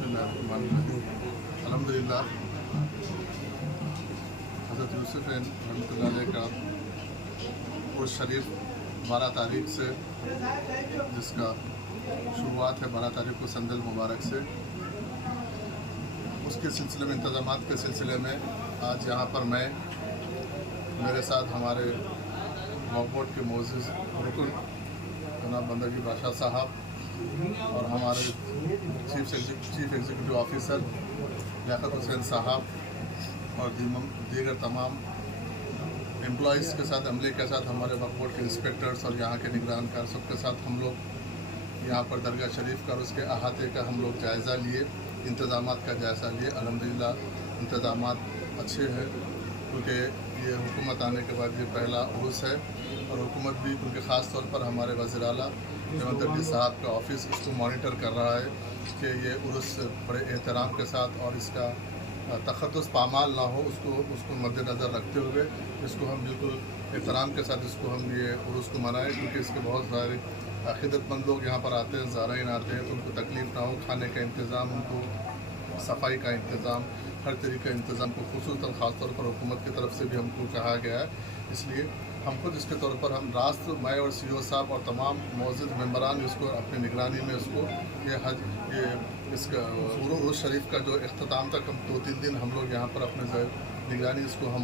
अल्हम्दुलिल्लाह हज़रत यूसुफ रहमतुल्लाह का उर्स शरीफ 12 तारीख से, जिसका शुरुआत है 12 तारीख को संदल मुबारक से, उसके सिलसिले में इंतज़ामात के सिलसिले में आज यहाँ पर मैं, मेरे साथ हमारे वक्फ बोर्ड के मोअज़्ज़िज़ रुकन जनाब बंदगी बादशाह साहब और हमारे chief executive officer Liaquat Hussain साहब और दीगर तमाम एम्प्लॉइज़ के साथ, अमले के साथ, हमारे वक्फ बोर्ड के इंस्पेक्टर्स और यहाँ के निगरानकार सबके साथ हम लोग यहाँ पर दरगाह शरीफ का और उसके अहाते का हम लोग जायज़ा लिए, इंतज़ामात का जायज़ा लिए। अल्हम्दुलिल्लाह इंतज़ामात अच्छे हैं, क्योंकि ये हुकूमत आने के बाद ये पहला उर्स है और हुकूमत भी, क्योंकि ख़ास तौर पर हमारे वज़ीर आला हेमंत रेड्डी साहब का ऑफिस इसको मॉनिटर कर रहा है कि ये उर्स बड़े एहतराम के साथ और इसका तखद्दुस पामाल ना हो, उसको मद्देनज़र रखते हुए इसको हम बिल्कुल एहतराम के साथ इसको हम ये उर्स को मनाएं, क्योंकि इसके बहुत सारे अक़ीदतमंद लोग यहाँ पर आते हैं, ज़ाराइन आते हैं, तो उनको तकलीफ़ ना हो, खाने का इंतज़ाम, उनको सफाई का इंतज़ाम, हर तरीके का इंतज़ाम को खुसूसन ख़ास तौर पर हुकूमत की तरफ से भी हमको कहा गया है। इसलिए हम खुद इसके तौर पर हम रास्त मैं और CEO साहब और तमाम मौजूद मेंबरान इसको अपनी निगरानी में इसको इसका उर्स शरीफ का जो इख्तिताम तक हम 2-3 दिन हम लोग यहाँ पर अपने निगरानी इसको हम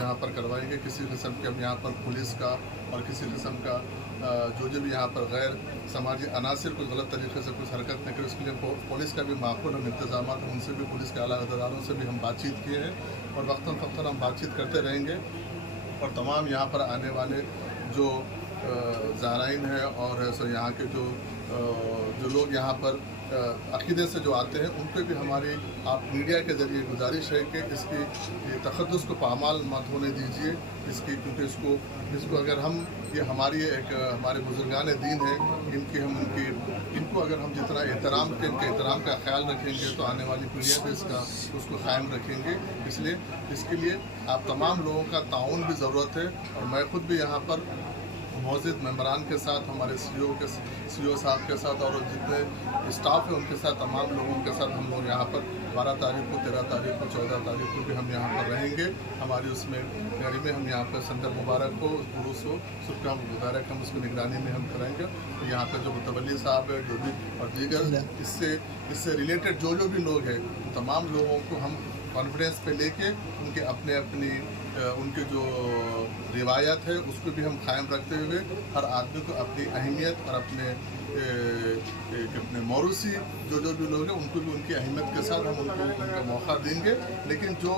यहाँ पर करवाएंगे। किसी किस्म के हम यहाँ पर पुलिस का और किसी किस्म का जो भी यहाँ पर गैर समाजी अनासिर कुछ गलत तरीके से कुछ हरकत नहीं करे, उसके लिए पुलिस का भी माकूल हम इंतजाम हम उनसे भी, पुलिस के आला अहदेदारों से भी हम बातचीत किए हैं और वक्तन फ़क्तन हम बातचीत करते रहेंगे। और तमाम यहाँ पर आने वाले जो ज़ाराइन हैं और सो यहाँ के जो लोग यहाँ पर अक़ीदे से जो आते हैं, उन पर भी हमारी आप मीडिया के ज़रिए गुजारिश है कि इसकी तखद्दुस को पामाल मत होने दीजिए इसकी, क्योंकि इसको अगर हम ये हमारी एक हमारे बुजुर्गान दीन है, इनको अगर हम जितना एहतराम के इनके एहतराम का ख्याल रखेंगे तो आने वाली पीढ़ियाँ भी उसको कायम रखेंगे। इसलिए इसके लिए आप तमाम लोगों का ताउन भी ज़रूरत है और मैं ख़ुद भी यहाँ पर मौजूद मेंबरान के साथ, हमारे CEO साहब के साथ और जितने स्टाफ है उनके साथ, तमाम लोगों के साथ हम लोग यहाँ पर 12 तारीख को, 13 तारीख को, 14 तारीख को भी हम यहाँ पर रहेंगे। हमारी उसमें गाड़ी में हम यहाँ पर संदल मुबारक को, उर्स को, शुभकाम मुबारक हम उसकी निगरानी में हम कराएंगे। तो यहाँ पर जो मुतवल्ली साहब है, जो भी और दीगर इससे रिलेटेड जो भी लोग हैं, तमाम लोगों को हम कॉन्फ्रेंस पे लेके उनके जो रिवायत है उसको भी हम कायम रखते हुए हर आदमी को अपनी अहमियत और अपने मौरूसी जो भी लोग हैं उनको भी उनकी अहमियत के साथ हम उनका मौका देंगे। लेकिन जो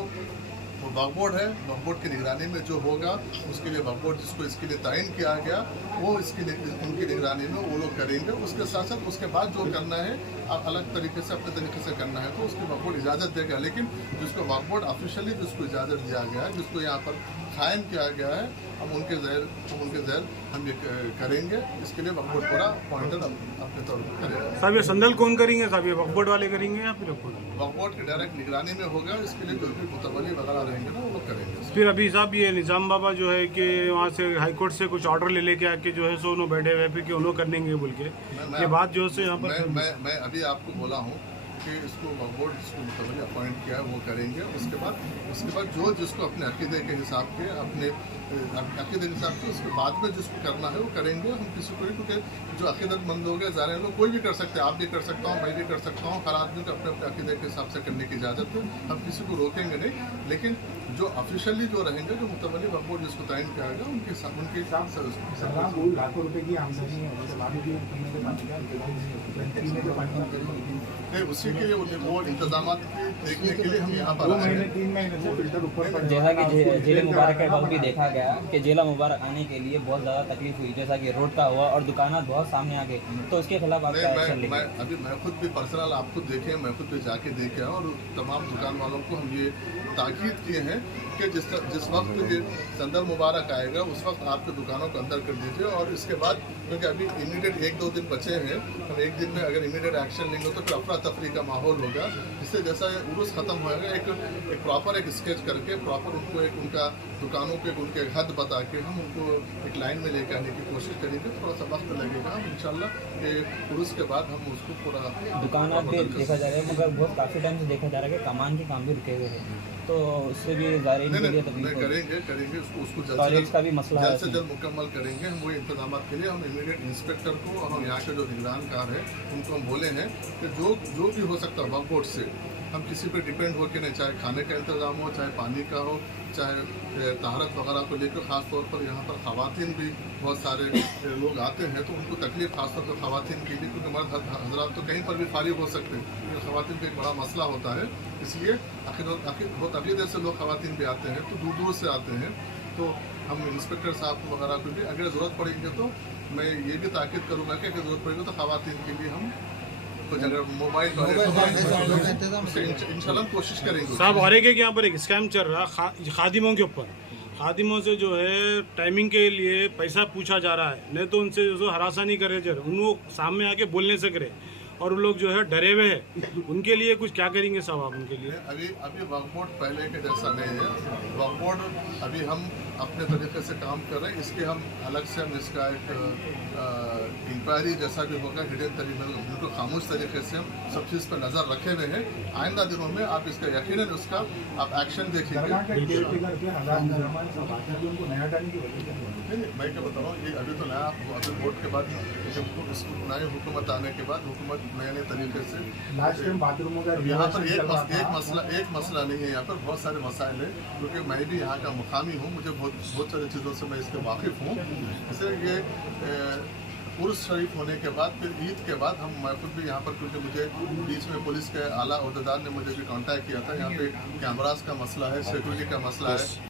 वक्फ बोर्ड है, वक्फ बोर्ड की निगरानी में जो होगा उसके लिए वक्फ बोर्ड जिसको इसके लिए तयन किया गया वो उनकी निगरानी में वो लोग करेंगे। उसके साथ साथ उसके बाद जो करना है आप अलग तरीके से अपने तरीके से करना है तो उसकी वक्फ बोर्ड इजाज़त देगा। लेकिन जिसको वक्फ बोर्ड ऑफिशियली जिसको इजाज़त दिया गया है, जिसको यहाँ पर कायम किया गया है, हम उनके ज़हर हम ये करेंगे। इसके लिए वक्फ बोर्ड पूरा पॉइंटर अपने तौर पर करेगा। साहब ये संदल कौन करेंगे साहब, ये वक्फ बोर्ड वाले करेंगे या फिर वक्फ बोर्ड की डायरेक्ट निगरानी में होगा। इसके लिए जो भी मुतवल्ली वगैरह रहेंगे ना वो लोग करेंगे। फिर अभी साहब ये निज़ाम बाबा जो है कि वहाँ से हाई कोर्ट से कुछ ऑर्डर लेके आके जो है सो उन्होंने बैठे हुए फिर कि उन्होंने करेंगे बोल के ये बात जो है यहाँ पर मैं अभी आपको बोला हूँ कि इसको वक्फ बोर्ड जिसको मुतवल्ली अपॉइंट किया है वो करेंगे। उसके बाद जिसको अपने अक़ीदे के हिसाब से उसके बाद में जिसको करना है वो करेंगे। हम किसी को, क्योंकि जो अक़ीदतमंद लोग हैं, ज़ाहिर लोग, कोई भी कर सकते हैं, आप भी कर सकता हूँ, मैं भी कर सकता हूँ, हर आदमी को अपने अक़ीदे के हिसाब से करने की इजाज़त है। हम किसी को रोकेंगे नहीं, लेकिन जो ऑफिशियली जो रहेंगे, जो मुतवल्ली वक्फ बोर्ड जिसको तयन किया गया उनके लाखों रुपए की आमदनी है, नहीं, उसी के लिए वो इंतजाम देखने के लिए हम यहाँ पर 3 महीने से फिल्टर ऊपर। जैसा कि जेल मुबारक के वक्त भी देखा गया कि जेला मुबारक आने के लिए बहुत ज़्यादा तकलीफ हुई, जैसा कि रोड का हुआ और दुकानात बहुत सामने आ गए, तो उसके खिलाफ आप क्या एक्शन लेंगे? मैं खुद भी पर्सनल आप खुद देखे, मैं खुद भी जाके देखे और तमाम दुकान वालों को हम ये ताकीद किए हैं कि जिस वक्त ये संदल मुबारक आएगा उस वक्त आपके दुकानों को अंदर कर दीजिए। और इसके बाद, क्योंकि अभी इमीडिएट 1-2 दिन बचे हैं, हम एक दिन में अगर इमीडिएट एक्शन लेंगे तो फिर अफरा तफरी का का माहौल होगा, जिससे जैसा ये उर्स खत्म होएगा एक प्रॉपर एक स्केच करके प्रॉपर उनको एक उनका दुकानों के उनके हद बता के हम उनको एक लाइन में लेके आने की कोशिश करेंगे। थोड़ा सा वक्त लगेगा, हम इंशाल्लाह ये उर्स के बाद हम उसको पूरा दुकान भी देखा जा रहा है, मगर बहुत काफ़ी टाइम से देखा जा रहा है कि कमान के काम भी रुके हुए हैं, तो उससे भी ज़ाहिर के लिए तकलीफ करेंगे उसको टॉयलेट्स का भी मसला है, जल्द से जल्द मुकम्मल करेंगे हम। वो इंतजाम के लिए हम इमीडिएट इंस्पेक्टर को और हम यहाँ के जो निगरानकार है उनको हम बोले हैं कि जो भी हो सकता है वक्फ बोर्ड से हम किसी पे डिपेंड हो के नहीं, चाहे खाने का इंतजाम हो, चाहे पानी का हो, चाहे तहारत वगैरह को लेकर ख़ास तौर पर यहाँ पर ख़वातीन भी बहुत सारे लोग आते हैं, तो उनको तकलीफ खास तौर पर ख़वातीन के लिए, क्योंकि मर्द हजरात तो कहीं पर भी फारिग हो सकते हैं, क्योंकि ख़वातीन का एक बड़ा मसला होता है। इसलिए आखिर बहुत अगली देर से लोग ख़वातीन भी आते हैं, तो दूर दूर से आते हैं। तो हम इंस्पेक्टर साहब को वगैरह को भी अगर ज़रूरत पड़ेगी तो मैं ये भी ताकीद करूँगा कि अगर ज़रूरत पड़ेगी तो ख़वातीन के लिए हम कुछ अगर मोबाइल इंशाल्लाह कोशिश करेंगे। साहब और एक यहाँ पर एक स्कैम चल रहा खादिमों के ऊपर, खादिमों से जो है टाइमिंग के लिए पैसा पूछा जा रहा है, नहीं तो उनसे जो हरासा नहीं करे जा रहे, उनको सामने आके बोलने से करे, और वो लोग जो है डरे हुए हैं, उनके लिए कुछ क्या करेंगे साहब आप उनके लिए? अभी वक्फ बोर्ड पहले के जैसा नहीं है। वक्फ बोर्ड अभी हम अपने तरीके से काम कर रहे हैं, इसके हम अलग से हम इसका एक इंक्वायरी जैसा भी होगा हिडन तरीके में बिल्कुल खामोश तरीके से हम सब चीज़ पर नज़र रखे हुए हैं। आइंदा दिनों में आप इसका यकीनन उसका आप एक्शन देखेंगे। मैं क्या बता रहा हूँ, ये अभी तो नया अभी वोट के बाद जब नई हुकूमत आने के बाद हुकूमत नए नए तरीके से यहाँ पर एक मसला नहीं है, यहाँ पर बहुत सारे मसाइल हैं, क्योंकि मैं भी यहाँ का मुकामी हूँ, मुझे बहुत सारी चीज़ों से मैं इसके वाकिफ़ हूँ। इसलिए ये उर्स शरीफ होने के बाद फिर ईद के बाद मैं खुद भी यहाँ पर, क्योंकि मुझे बीच में पुलिस के आला अहदेदार ने मुझे भी कांटेक्ट किया था, यहाँ पे कैमरास का मसला है, सिक्योरिटी का मसला है,